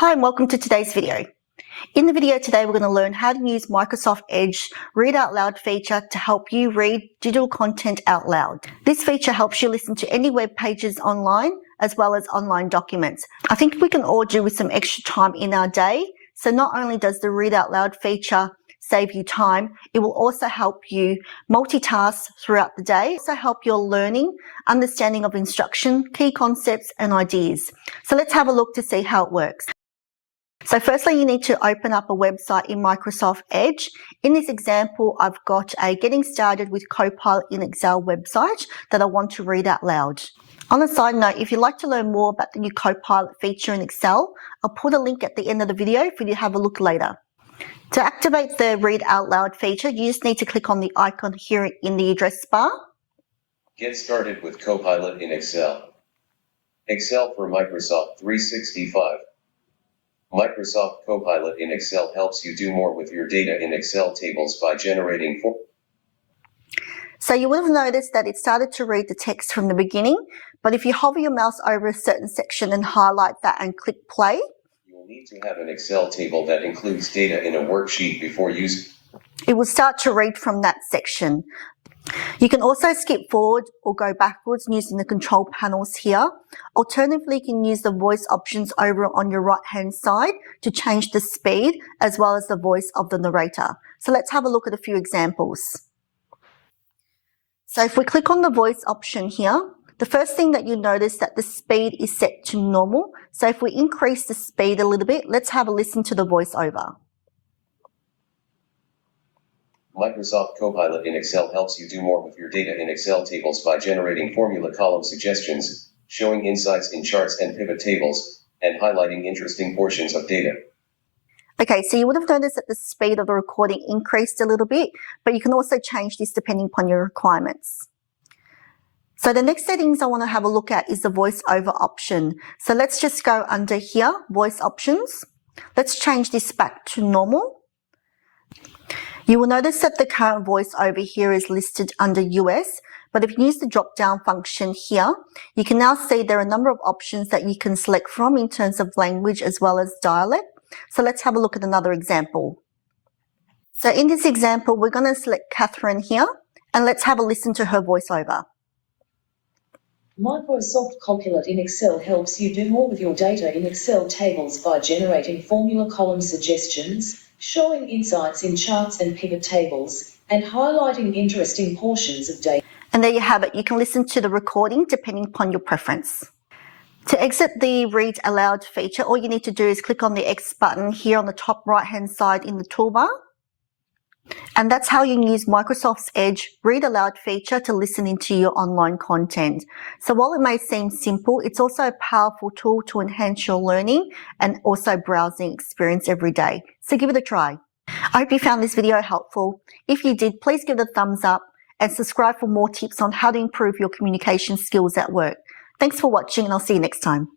Hi and welcome to today's video. In the video today, we're going to learn how to use Microsoft Edge Read Out Loud feature to help you read digital content out loud. This feature helps you listen to any web pages online as well as online documents. I think we can all do with some extra time in our day. So not only does the Read Out Loud feature save you time, it will also help you multitask throughout the day, also help your learning, understanding of instruction, key concepts and ideas. So let's have a look to see how it works. So firstly, you need to open up a website in Microsoft Edge. In this example, I've got a Getting Started with Copilot in Excel website that I want to read out loud. On a side note, if you'd like to learn more about the new Copilot feature in Excel, I'll put a link at the end of the video for you to have a look later. To activate the Read Out Loud feature, you just need to click on the icon here in the address bar. Get started with Copilot in Excel. Excel for Microsoft 365. Microsoft Copilot in Excel helps you do more with your data in Excel tables by generating So you would have noticed that it started to read the text from the beginning, but if you hover your mouse over a certain section and highlight that and click play, you will need to have an Excel table that includes data in a worksheet before using. It will start to read from that section. You can also skip forward or go backwards using the control panels here. Alternatively, you can use the voice options over on your right hand side to change the speed as well as the voice of the narrator. So let's have a look at a few examples. So if we click on the voice option here, the first thing that you notice that the speed is set to normal. So if we increase the speed a little bit, let's have a listen to the voiceover. Microsoft Copilot in Excel helps you do more with your data in Excel tables by generating formula column suggestions, showing insights in charts and pivot tables, and highlighting interesting portions of data. Okay, so you would have noticed that the speed of the recording increased a little bit, but you can also change this depending upon your requirements. So the next settings I want to have a look at is the voiceover option. So let's just go under here, voice options. Let's change this back to normal. You will notice that the current voice over here is listed under US, but if you use the drop down function here, you can now see there are a number of options that you can select from in terms of language as well as dialect. So let's have a look at another example. So in this example, we're going to select Catherine here and let's have a listen to her voiceover. Microsoft Copilot in Excel helps you do more with your data in Excel tables by generating formula column suggestions, showing insights in charts and pivot tables, and highlighting interesting portions of data. And there you have it. You can listen to the recording depending upon your preference. To exit the Read Aloud feature, all you need to do is click on the X button here on the top right hand side in the toolbar. And that's how you can use Microsoft's Edge Read Aloud feature to listen into your online content. So while it may seem simple, it's also a powerful tool to enhance your learning and also browsing experience every day. So give it a try. I hope you found this video helpful. If you did, please give it a thumbs up and subscribe for more tips on how to improve your communication skills at work. Thanks for watching and I'll see you next time.